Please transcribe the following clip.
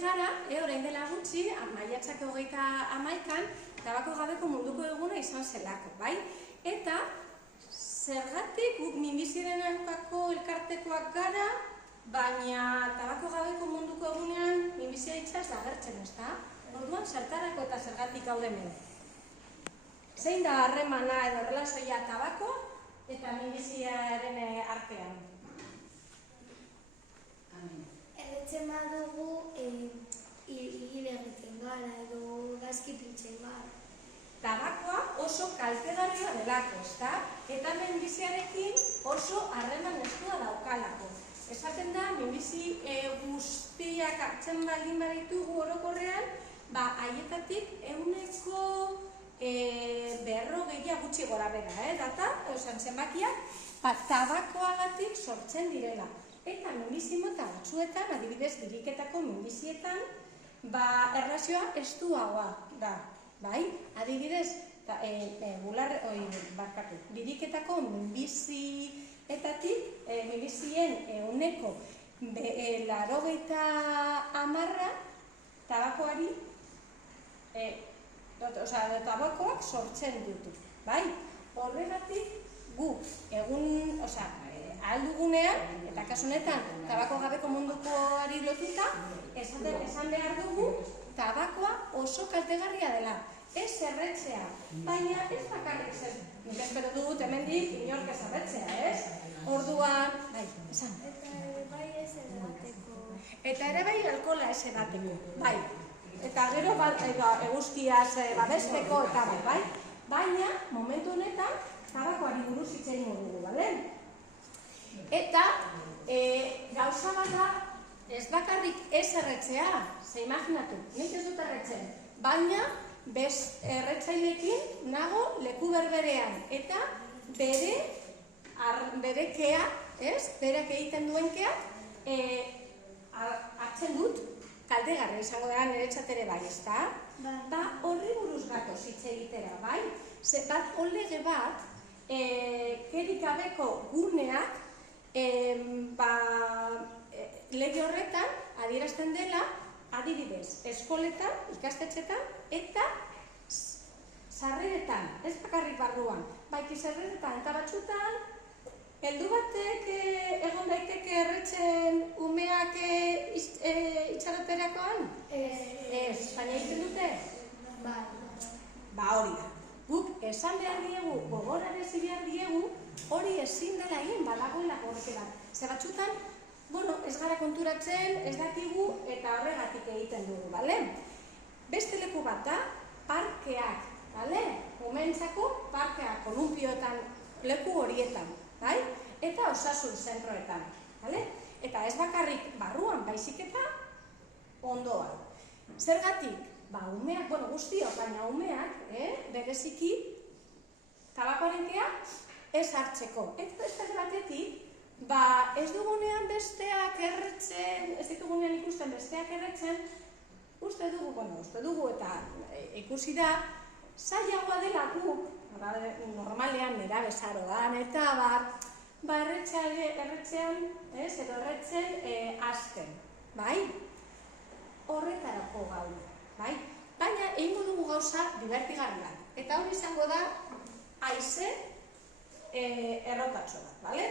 gara, orain dela gutxi, maiatzak 31an, tabako gabeko munduko eguna izan zelako, bai? Eta, zergatik guk minbiziaren aurkako elkartekoak gara, baina tabako gabeko munduko egunean minbizia itxaz agertzen, ezta? Orduan, zertarako eta zergatik gaude hemen. Zein da harremana edo erlazioa tabako eta minbiziaren artean? Erretzen badugu, hil egiten gara edo gazkipiltzen gara. Tabakoa oso kaltegarria delako, ezta? Eta minbiziarekin oso harreman estua daukalako. Esaten da, minbizi guztiak hartzen baldin baditugu orokorrean, haietatik 100 gutxi gora bera, data, zenbakiak, tabakoagatik sortzen direla. Eta minbizi mota batzuetan, adibidez, biriketako minbizietan, erlazioa estuagoa da, bai? Adibidez, biriketako minbizietatik, minbizien 80% tabakoari, tabakoak sortzen ditu, bai? Horregatik, guk egun, ahal dugunean, eta kasu honetan, tabako gabeko mundukoari lotuta, esan behar dugu, tabakoa oso kaltegarria dela. Ez erretzea, baina ez bakarrik zen. Nik espero dut hemendik inork ez erretzea, ez? Orduan, esan. Eta ere bai ez edateko. Eta ere bai alkohola ez edateko, bai. Eta gero eguzkiaz babesteko eta bai. Baina, momentu honetan, tabakoari buruz hitz egingo dugu, bale? Eta, gauza bat da, ez bakarrik ez erretzea, ze imaginatu, nik ez dut erretzen, baina erretzailekin nago leku berberean, eta bere kea, berak egiten duen kea, hartzen dut, kaltegarria izango da niretzat ere bai, ezta? Horri buruz gatoz hitz egitera, bai? Bat lege bat, kerik gabeko guneak, lege horretan adierazten dela, adibidez, eskoletan, ikastetxetan eta sarreretan, ez bakarrik barruan, baiki sarreretan eta batzutan, heldu batek egon daiteke erretzen umeak itxaroterakoan? Ez, baina egiten dute? Hori da. Guk esan behar diegu, gogorarezi behar diegu, hori ezin dela egin badagoela gorke bat. Ze batzutan, ez gara konturatzen, ez dakigu eta horregatik egiten dugu, bale? Beste leku bat da, parkeak, bale? Umeentzako parkeak, kolumpioetan, leku horietan, bai? Eta osasun zentroetan, bale? Eta ez bakarrik barruan, baizik eta ondoan. Zergatik? Umeak, guztiok, baina umeak, bereziki, tabakoaren kea, ez hartzeko. Eta beste batetik, ez dugunean besteak erretzen, ez ditugunean ikusten besteak erretzen, uste dugu eta ikusi da, zailagoa dela guk, normalean nera bezaroan, eta erretzean, edo erretzen hasten, bai? Horretarako gaude. Baina egingo dugu gauza divertigarriak. Eta hori izango da haize errotatxo bat, bale?